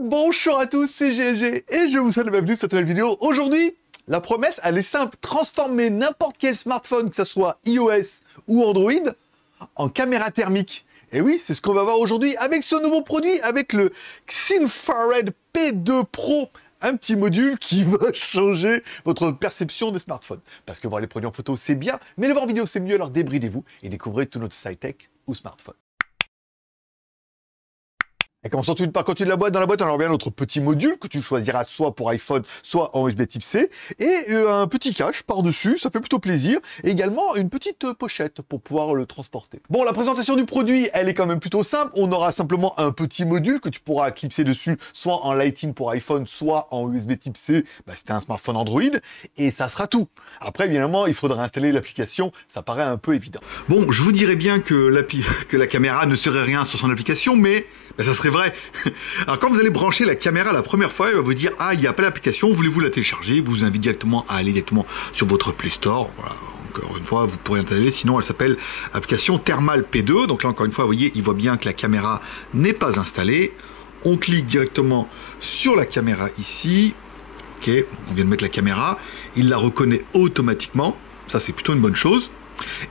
Bonjour à tous, c'est GLG et je vous souhaite la bienvenue sur cette nouvelle vidéo. Aujourd'hui, la promesse, elle est simple, transformer n'importe quel smartphone, que ce soit iOS ou Android, en caméra thermique. Et oui, c'est ce qu'on va voir aujourd'hui avec ce nouveau produit, avec le Xinfrared P2 Pro. Un petit module qui va changer votre perception des smartphones. Parce que voir les produits en photo, c'est bien, mais les voir en vidéo, c'est mieux, alors débridez-vous et découvrez tout notre high-tech ou smartphone. Et commençons tout de suite par continuer la boîte. Dans la boîte, on aura bien notre petit module que tu choisiras soit pour iPhone, soit en USB type C. Et un petit cache par-dessus, ça fait plutôt plaisir. Et également une petite pochette pour pouvoir le transporter. Bon, la présentation du produit, elle est quand même plutôt simple. On aura simplement un petit module que tu pourras clipser dessus, soit en Lightning pour iPhone, soit en USB type C, si t'as un smartphone Android. Et ça sera tout. Après, évidemment, il faudra installer l'application. Ça paraît un peu évident. Bon, je vous dirais bien que la caméra ne serait rien sur son application, mais ça serait vrai. Alors quand vous allez brancher la caméra la première fois, il va vous dire « Ah, il n'y a pas l'application, voulez-vous la télécharger ?» Vous invite directement à aller directement sur votre Play Store. Voilà, encore une fois, vous pourrez l'installer. Sinon, elle s'appelle application Thermal P2. Donc là, encore une fois, vous voyez, il voit bien que la caméra n'est pas installée. On clique directement sur la caméra ici. Ok, on vient de mettre la caméra. Il la reconnaît automatiquement. Ça, c'est plutôt une bonne chose.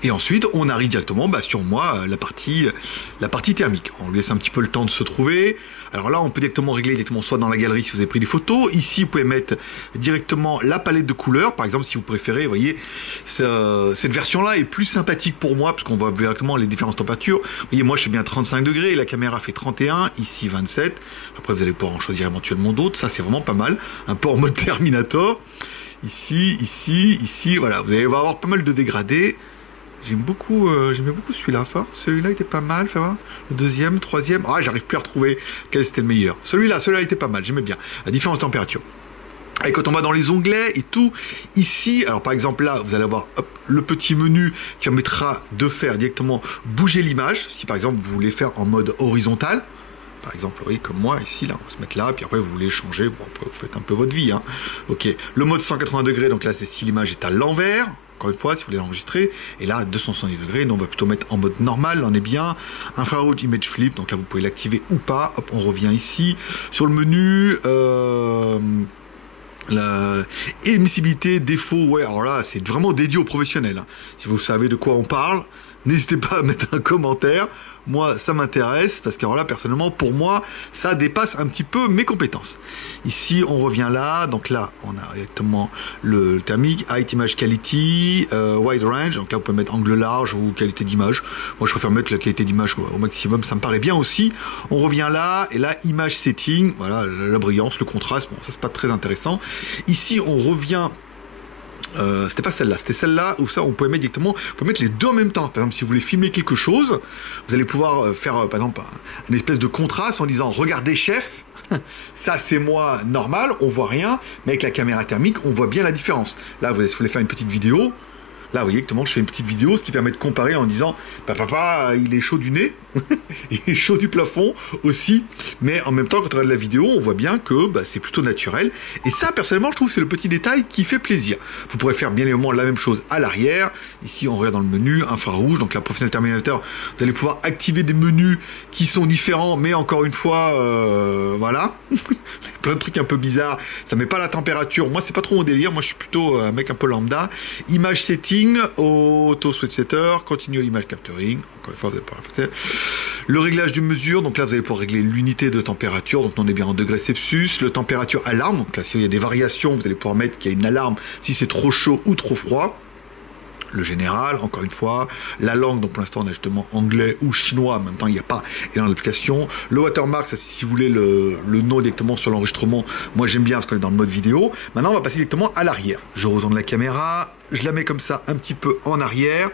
Et ensuite, on arrive directement sur la partie thermique. On lui laisse un petit peu le temps de se trouver. Alors là, on peut directement régler soit dans la galerie si vous avez pris des photos. Ici, vous pouvez mettre directement la palette de couleurs. Par exemple, si vous préférez, vous voyez, cette version-là est plus sympathique pour moi parce qu'on voit directement les différentes températures. Vous voyez, moi, je suis bien à 35 degrés. La caméra fait 31. Ici, 27. Après, vous allez pouvoir en choisir éventuellement d'autres. Ça, c'est vraiment pas mal. Un peu en mode Terminator. Ici, voilà. Vous allez avoir pas mal de dégradés. J'aimais beaucoup celui-là. Enfin, celui-là était pas mal. Le deuxième, troisième. Ah, j'arrive plus à retrouver quel était le meilleur. Celui-là était pas mal. J'aimais bien. À différentes températures. Et quand on va dans les onglets et tout, ici, alors par exemple là, vous allez avoir le petit menu qui permettra de faire directement bouger l'image. Si par exemple vous voulez faire en mode horizontal. Par exemple, vous voyez, comme moi, ici, là, on va se mettre là, puis après, vous voulez changer, bon, après, vous faites un peu votre vie, hein. Ok, le mode 180 degrés, donc là, c'est si l'image est à l'envers, encore une fois, si vous voulez l'enregistrer, et là, 270 degrés, donc on va plutôt mettre en mode normal, là, on est bien, infrarouge image flip, donc là, vous pouvez l'activer ou pas, hop, on revient ici, sur le menu, la émissibilité, défaut, ouais, alors là, c'est vraiment dédié aux professionnels, hein. Si vous savez de quoi on parle, n'hésitez pas à mettre un commentaire. Moi, ça m'intéresse, parce que alors là, personnellement, pour moi, ça dépasse un petit peu mes compétences. Ici, on revient là, donc là, on a directement le thermique, Height Image Quality, Wide Range, donc là, vous pouvez mettre angle large ou qualité d'image. Moi, je préfère mettre la qualité d'image au maximum, ça me paraît bien aussi. On revient là, et là, Image Setting, voilà, la brillance, le contraste, bon, ça, c'est pas très intéressant. Ici, on revient... c'était pas celle-là, c'était celle-là où ça on pouvait mettre directement, vous pouvez mettre les deux en même temps. Par exemple, si vous voulez filmer quelque chose, vous allez pouvoir faire par exemple une espèce de contraste en disant regardez chef, ça c'est moi normal, on voit rien, mais avec la caméra thermique, on voit bien la différence. Là, vous voulez faire une petite vidéo. Là, vous voyez exactement, je fais une petite vidéo, ce qui permet de comparer en disant papa, il est chaud du nez, il est chaud du plafond aussi. Mais en même temps, quand on regarde la vidéo, on voit bien que c'est plutôt naturel. Et ça, personnellement, je trouve que c'est le petit détail qui fait plaisir. Vous pourrez faire bien évidemment la même chose à l'arrière. Ici, on regarde dans le menu infrarouge, donc la Professional Terminator. Vous allez pouvoir activer des menus qui sont différents, mais encore une fois, voilà. Plein de trucs un peu bizarres. Ça met pas la température. Moi, c'est pas trop mon délire. Moi, je suis plutôt un mec un peu lambda. Image setting. Auto switch setter, continue image capturing, encore une fois vous n'avez pas fait. Le réglage de mesure, donc là vous allez pouvoir régler l'unité de température, donc on est bien en degrés Celsius, le température alarme, donc là s'il y a des variations, vous allez pouvoir mettre qu'il y a une alarme si c'est trop chaud ou trop froid. Le général, encore une fois, la langue, donc pour l'instant on a justement anglais ou chinois, en même temps il n'y a pas dans l'application. Le watermark, ça si vous voulez le nom directement sur l'enregistrement, moi j'aime bien parce qu'on est dans le mode vidéo. Maintenant on va passer directement à l'arrière. Je retourne la caméra, je la mets comme ça un petit peu en arrière.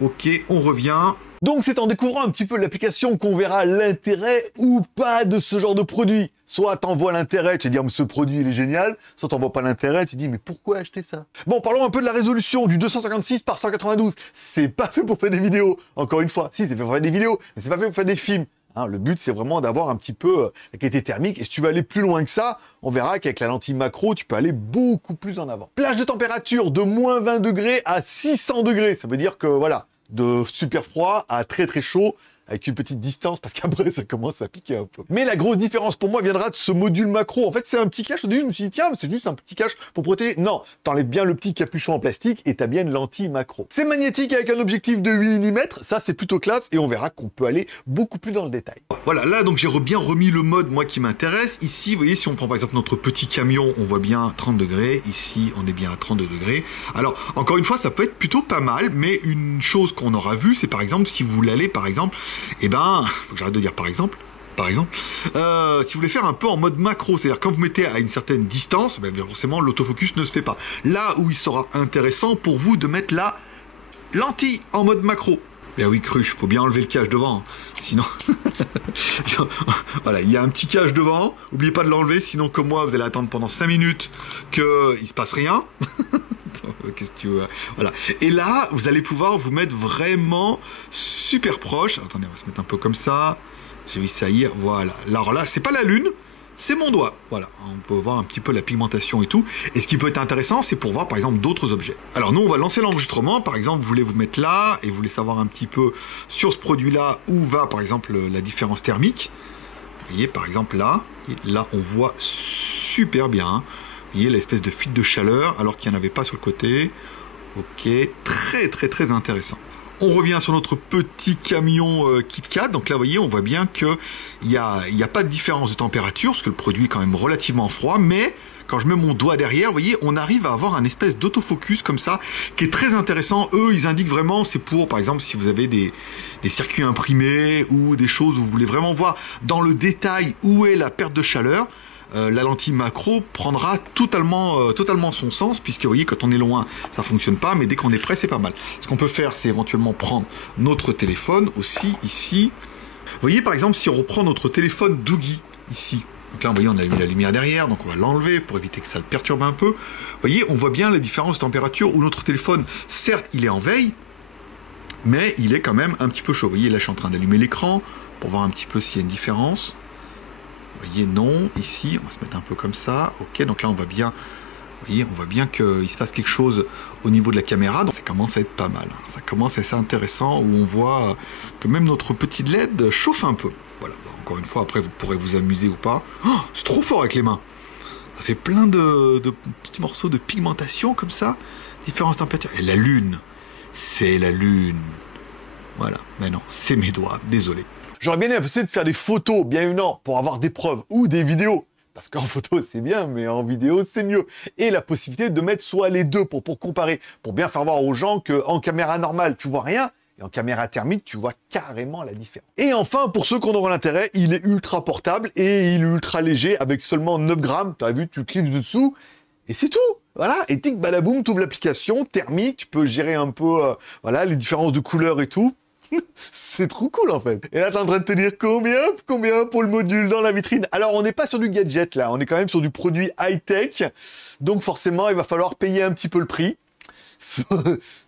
Ok, on revient. Donc c'est en découvrant un petit peu l'application qu'on verra l'intérêt ou pas de ce genre de produit. Soit t'en vois l'intérêt, tu te dis ce produit il est génial, soit t'en vois pas l'intérêt, tu te dis mais pourquoi acheter ça? Bon, parlons un peu de la résolution du 256 par 192. C'est pas fait pour faire des vidéos, encore une fois. Si, c'est fait pour faire des vidéos, mais c'est pas fait pour faire des films. Hein, le but, c'est vraiment d'avoir un petit peu la qualité thermique. Et si tu veux aller plus loin que ça, on verra qu'avec la lentille macro, tu peux aller beaucoup plus en avant. Plage de température de moins 20 degrés à 600 degrés. Ça veut dire que, voilà, de super froid à très très chaud avec une petite distance, parce qu'après, ça commence à piquer un peu. Mais la grosse différence pour moi viendra de ce module macro. En fait, c'est un petit cache. Au début, je me suis dit, tiens, c'est juste un petit cache pour protéger. Non, t'enlèves bien le petit capuchon en plastique et t'as bien une lentille macro. C'est magnétique avec un objectif de 8 mm. Ça, c'est plutôt classe et on verra qu'on peut aller beaucoup plus dans le détail. Voilà, là, donc j'ai bien remis le mode, moi, qui m'intéresse. Ici, vous voyez, si on prend par exemple notre petit camion, on voit bien 30 degrés. Ici, on est bien à 32 degrés. Alors, encore une fois, ça peut être plutôt pas mal, mais une chose qu'on aura vue, c'est par exemple, si vous voulez aller, par exemple, eh ben, faut que j'arrête de dire par exemple, si vous voulez faire un peu en mode macro, c'est-à-dire quand vous mettez à une certaine distance, ben forcément l'autofocus ne se fait pas. Là où il sera intéressant pour vous de mettre la lentille en mode macro. Ben oui, cruche, faut bien enlever le cache devant, hein. Sinon... voilà, il y a un petit cache devant, n'oubliez pas de l'enlever, sinon comme moi, vous allez attendre pendant 5 minutes qu'il se passe rien. Qu'est-ce que tu veux? Voilà. Et là, vous allez pouvoir vous mettre vraiment super proche. Attendez, on va se mettre un peu comme ça. J'ai vu ça hier. Voilà. Alors là, c'est pas la lune, c'est mon doigt. Voilà. On peut voir un petit peu la pigmentation et tout. Et ce qui peut être intéressant, c'est pour voir par exemple d'autres objets. Alors nous, on va lancer l'enregistrement. Par exemple, vous voulez vous mettre là et vous voulez savoir un petit peu sur ce produit-là où va par exemple la différence thermique. Vous voyez, par exemple là, on voit super bien. Hein. Vous voyez l'espèce de fuite de chaleur alors qu'il n'y en avait pas sur le côté. Ok, très intéressant. On revient sur notre petit camion KitKat. Donc là, vous voyez, on voit bien qu'il n'y a pas de différence de température, parce que le produit est quand même relativement froid, mais quand je mets mon doigt derrière, vous voyez, on arrive à avoir un espèce d'autofocus comme ça, qui est très intéressant. Eux, ils indiquent vraiment, c'est pour, par exemple, si vous avez des circuits imprimés ou des choses où vous voulez vraiment voir dans le détail où est la perte de chaleur. La lentille macro prendra totalement son sens, puisque vous voyez, quand on est loin, ça fonctionne pas, mais dès qu'on est près, c'est pas mal. Ce qu'on peut faire, c'est éventuellement prendre notre téléphone aussi, ici. Vous voyez, par exemple, si on reprend notre téléphone Doogie, ici. Donc là, vous voyez, on a mis la lumière derrière, donc on va l'enlever pour éviter que ça le perturbe un peu. Vous voyez, on voit bien la différence de température où notre téléphone, certes, il est en veille, mais il est quand même un petit peu chaud. Vous voyez, là, je suis en train d'allumer l'écran pour voir un petit peu s'il y a une différence. Vous voyez, non, ici, on va se mettre un peu comme ça. Ok, donc là, on voit bien, vous voyez, on voit bien qu'il se passe quelque chose au niveau de la caméra. Donc ça commence à être pas mal. Ça commence à être assez intéressant où on voit que même notre petit LED chauffe un peu. Voilà, encore une fois, après, vous pourrez vous amuser ou pas. Oh, c'est trop fort avec les mains. Ça fait plein de petits morceaux de pigmentation comme ça. Différentes températures. Et la lune, c'est la lune. Voilà, mais non, c'est mes doigts, désolé. J'aurais bien aimé essayer de faire des photos, bien évidemment, pour avoir des preuves, ou des vidéos. Parce qu'en photo, c'est bien, mais en vidéo, c'est mieux. Et la possibilité de mettre soit les deux pour comparer, pour bien faire voir aux gens qu'en caméra normale, tu vois rien, et en caméra thermique, tu vois carrément la différence. Et enfin, pour ceux qui en auront l'intérêt, il est ultra portable et il est ultra léger, avec seulement 9 grammes. Tu as vu, tu cliques dessous, et c'est tout. Voilà, et tic, balaboum, tu ouvres l'application thermique, tu peux gérer un peu voilà, les différences de couleurs et tout. C'est trop cool en fait. Et là t'es en train de te dire combien pour le module dans la vitrine. Alors on n'est pas sur du gadget là, on est quand même sur du produit high-tech. Donc forcément il va falloir payer un petit peu le prix.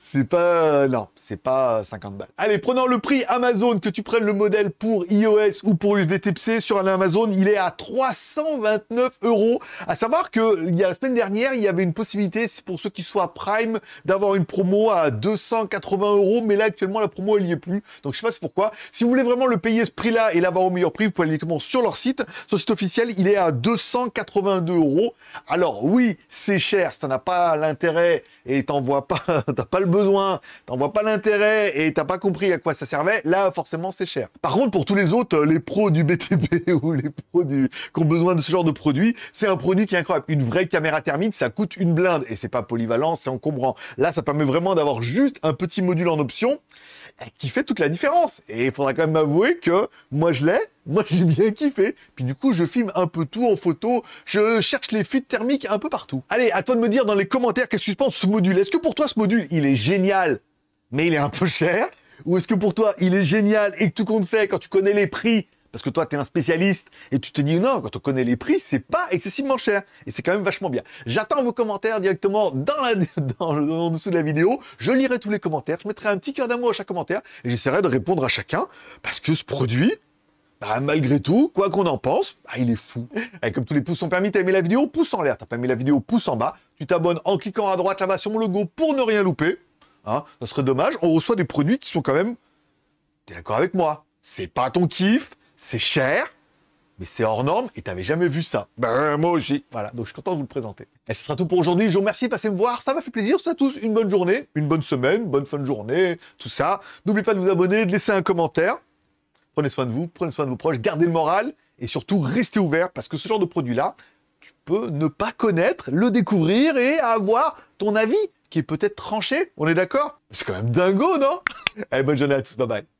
C'est pas... non, c'est pas 50 balles. Allez, prenons le prix Amazon, que tu prennes le modèle pour iOS ou pour USB Type-C sur Amazon, il est à 329 €. À savoir que la semaine dernière, il y avait une possibilité, pour ceux qui soient Prime, d'avoir une promo à 280 €, mais là actuellement la promo elle y est plus. Donc je sais pas c'est pourquoi. Si vous voulez vraiment le payer ce prix-là et l'avoir au meilleur prix, vous pouvez aller directement sur leur site. Sur le site officiel, il est à 282 €. Alors oui, c'est cher, si t'en as pas l'intérêt et t'en vois pas, t'as pas le besoin, t'en vois pas l'intérêt et t'as pas compris à quoi ça servait, là forcément c'est cher. Par contre pour tous les autres, les pros du BTP ou les pros qui ont besoin de ce genre de produit, c'est un produit qui est incroyable. Une vraie caméra thermique, ça coûte une blinde et c'est pas polyvalent, c'est encombrant. Là ça permet vraiment d'avoir juste un petit module en option qui fait toute la différence. Et il faudra quand même avouer que moi je l'ai, moi j'ai bien kiffé. Puis du coup je filme un peu tout en photo, je cherche les fuites thermiques un peu partout. Allez, à toi de me dire dans les commentaires qu'est-ce que tu penses de ce module. Est-ce que pour toi ce module il est génial, mais il est un peu cher? Ou est-ce que pour toi il est génial et que tout compte fait quand tu connais les prix? Parce que toi, tu es un spécialiste et tu te dis non, quand on connaît les prix, c'est pas excessivement cher. Et c'est quand même vachement bien. J'attends vos commentaires directement en dessous de la vidéo. Je lirai tous les commentaires. Je mettrai un petit cœur d'amour à chaque commentaire et j'essaierai de répondre à chacun. Parce que ce produit, bah, malgré tout, quoi qu'on en pense, bah, il est fou. Et comme tous les pouces sont permis, t'as aimé la vidéo, pouce en l'air. T'as pas aimé la vidéo, pouce en bas. Tu t'abonnes en cliquant à droite là-bas sur mon logo pour ne rien louper. Hein, ça serait dommage. On reçoit des produits qui sont quand même... T'es d'accord avec moi? c'est pas ton kiff, c'est cher, mais c'est hors norme et t'avais jamais vu ça. Ben, moi aussi. Voilà, donc je suis content de vous le présenter. Et ce sera tout pour aujourd'hui. Je vous remercie, passez me voir, ça m'a fait plaisir. Je vous souhaite à tous une bonne journée, une bonne semaine, bonne fin de journée, tout ça. N'oubliez pas de vous abonner, de laisser un commentaire. Prenez soin de vous, prenez soin de vos proches, gardez le moral et surtout restez ouverts parce que ce genre de produit-là, tu peux ne pas connaître, le découvrir et avoir ton avis qui est peut-être tranché. On est d'accord? C'est quand même dingo, non? Allez, bonne journée à tous, bye bye.